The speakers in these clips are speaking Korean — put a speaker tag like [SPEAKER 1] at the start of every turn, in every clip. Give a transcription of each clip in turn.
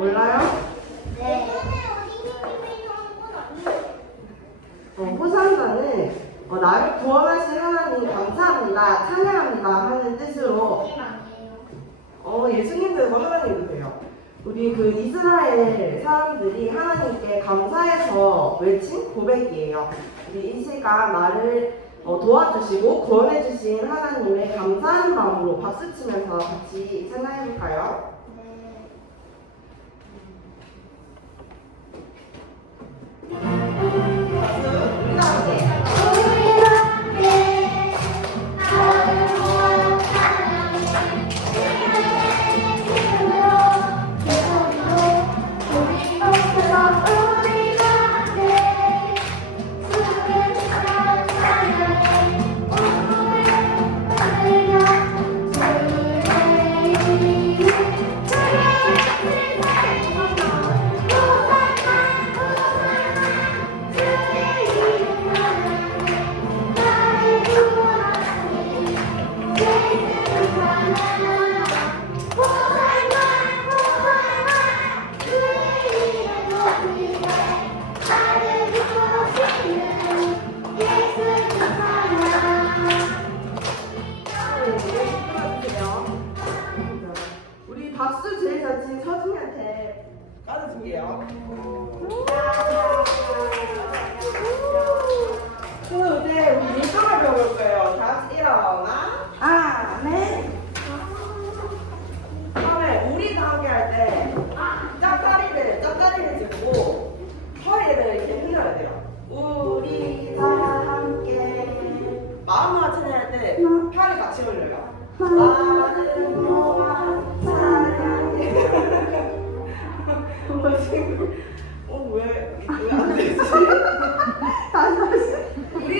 [SPEAKER 1] 몰라요?
[SPEAKER 2] 네.
[SPEAKER 1] 어, 호산자는 어, 나를 구원하신 하나님 감사합니다, 찬양합니다 하는 뜻으로 어, 예수님들도 하나님도 돼요. 우리 그 이스라엘 사람들이 하나님께 감사해서 외친 고백이에요. 우리 이 시간 나를 어, 도와주시고 구원해주신 하나님의 감사하는 마음으로 박수 치면서 같이 찬양해볼까요?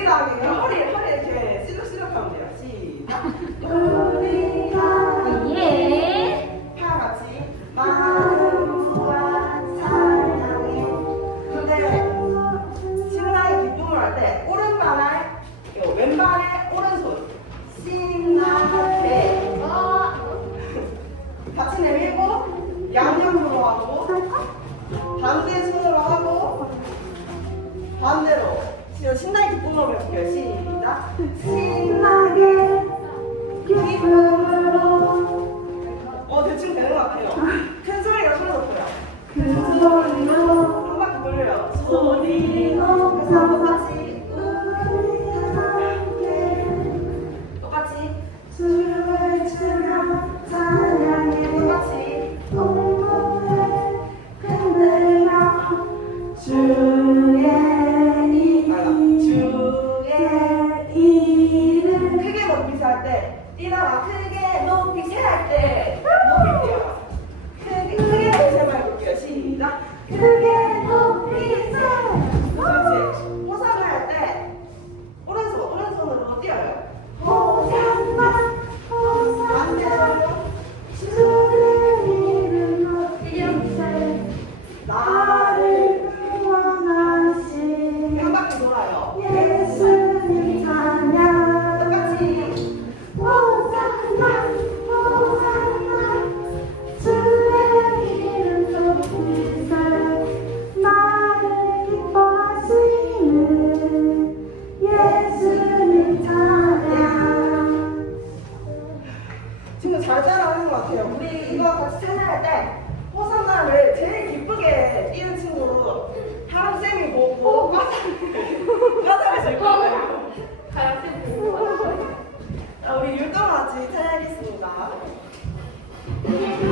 [SPEAKER 1] 다음에 허리, 허리 이렇게 시룩시룩 하면 돼요. 시작. 다
[SPEAKER 2] 예.
[SPEAKER 1] 다 같이 마음과 사랑해. 근데 신나게 기쁨을 할 때 오른발에 요 왼발에 오른손 신나게 같이 내밀고 양옆으로 하고 반대 손으로 하고 반대로 신- 신나게 기쁨으로 볼게요 시작 신나게 기쁨으로. 어 대충 되는 것 같아요. 큰 소리가 틀어졌어요. 큰 소리로 한 바퀴 돌려요. 소리로 그래서 같이 Thank you.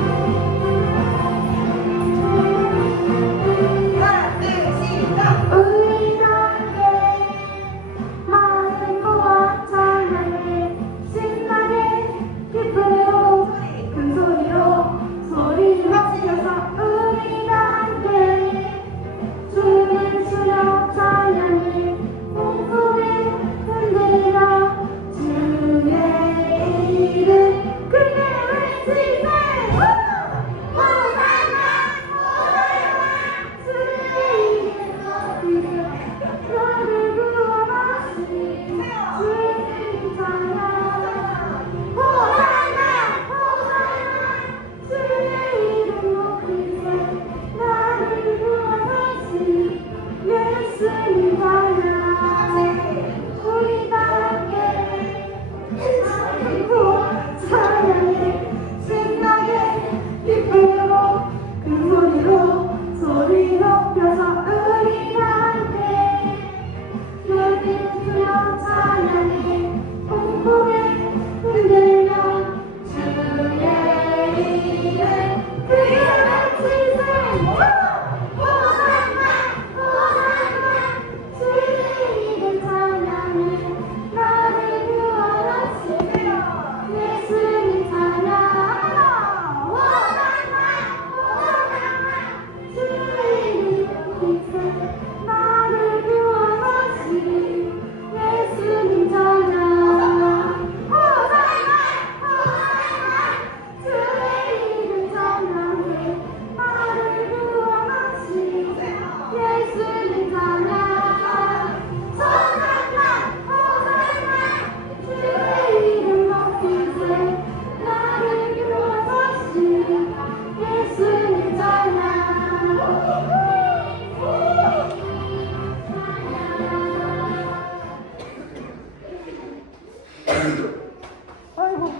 [SPEAKER 1] 아이고.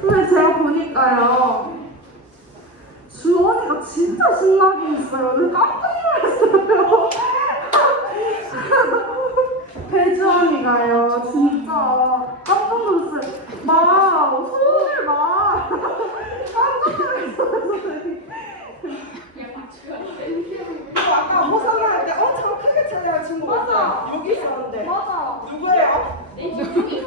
[SPEAKER 1] 근데 제가 보니까요. 주원이가
[SPEAKER 3] 진짜 신나게 있어요. 깜짝 놀랐어요. 배주원이가요. 진짜 깜짝 놀랐어요. 막 소원을 막 깜짝 놀랐어요.
[SPEAKER 1] 아까 호상나 할때 엄청 크게 찾아가 친구 맞아. 여기 있었는데.
[SPEAKER 3] 맞아.
[SPEAKER 1] 누구예요?
[SPEAKER 2] 네,
[SPEAKER 1] 내 기억이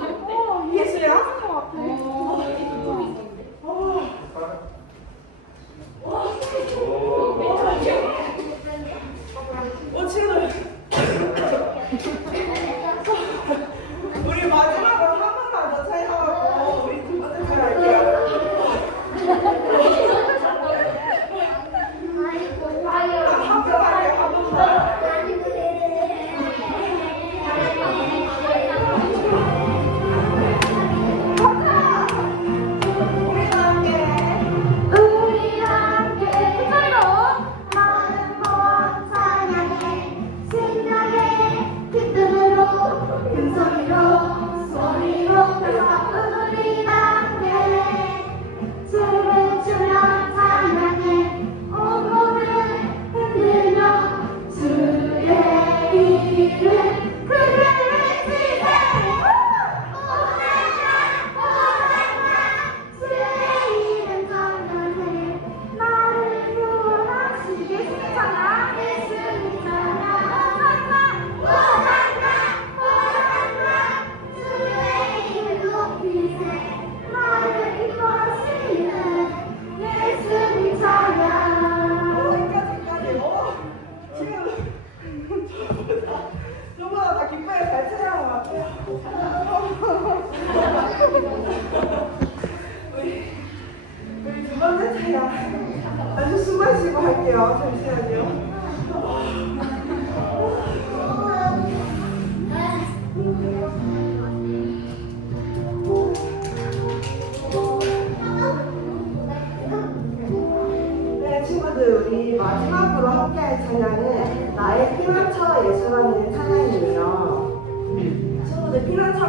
[SPEAKER 1] 우리 두 번째 차야. 아주 숨 마시고 할게요. 잠시만요.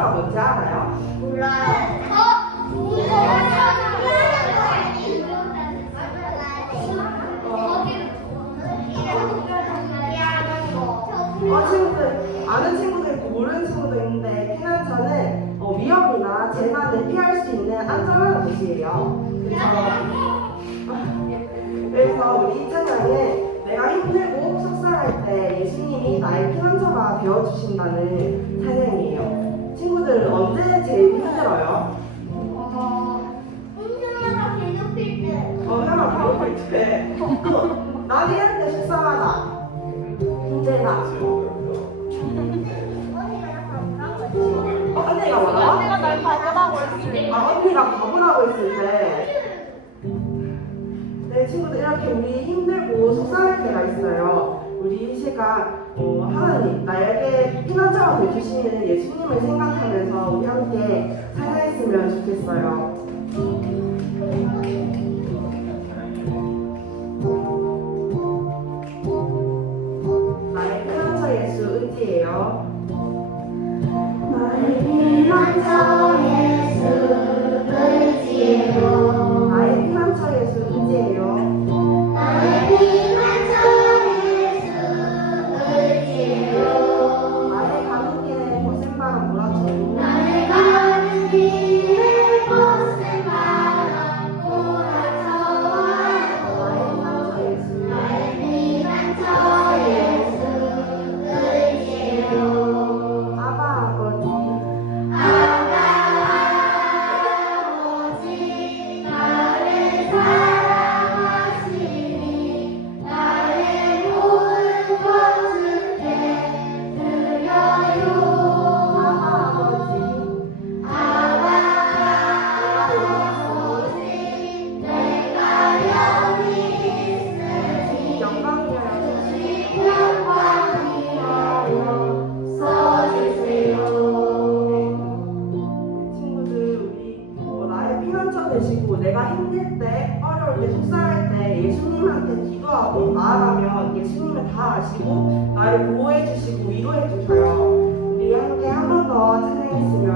[SPEAKER 1] 피난처가 뭔지 알아요? 어, 친구들, 아는 친구도 있고 모르는 친구도 있는데 피난처는 어, 위험이나 재난을 피할 수 있는 안전한 곳이에요. 그래서, 그래서 우리 이 찬양은 내가 힘들고 속상할 때 예수님이 나의 피난처가 되어주신다는 찬양이에요. 친구들 언제 제일 힘들어요? 어, 형아 배고플 때. 또, 나는 이럴 때 속상하다. 힘들다. 어, 언니가 뭐라고?
[SPEAKER 3] 언니가 날 바보라고 했지.
[SPEAKER 1] 아, 언니가 바보라고 했을 때. 네, 친구들 이렇게 우리 힘들고 속상할 때가 있어요. 우리 이 시간 어, 하나님 나에게 피난처가 되주시는 예수님을 생각하면서 우리 함께 찬양했으면 좋겠어요. 나의 피난처 예수 의지예요.
[SPEAKER 2] Senhor.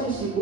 [SPEAKER 1] 친구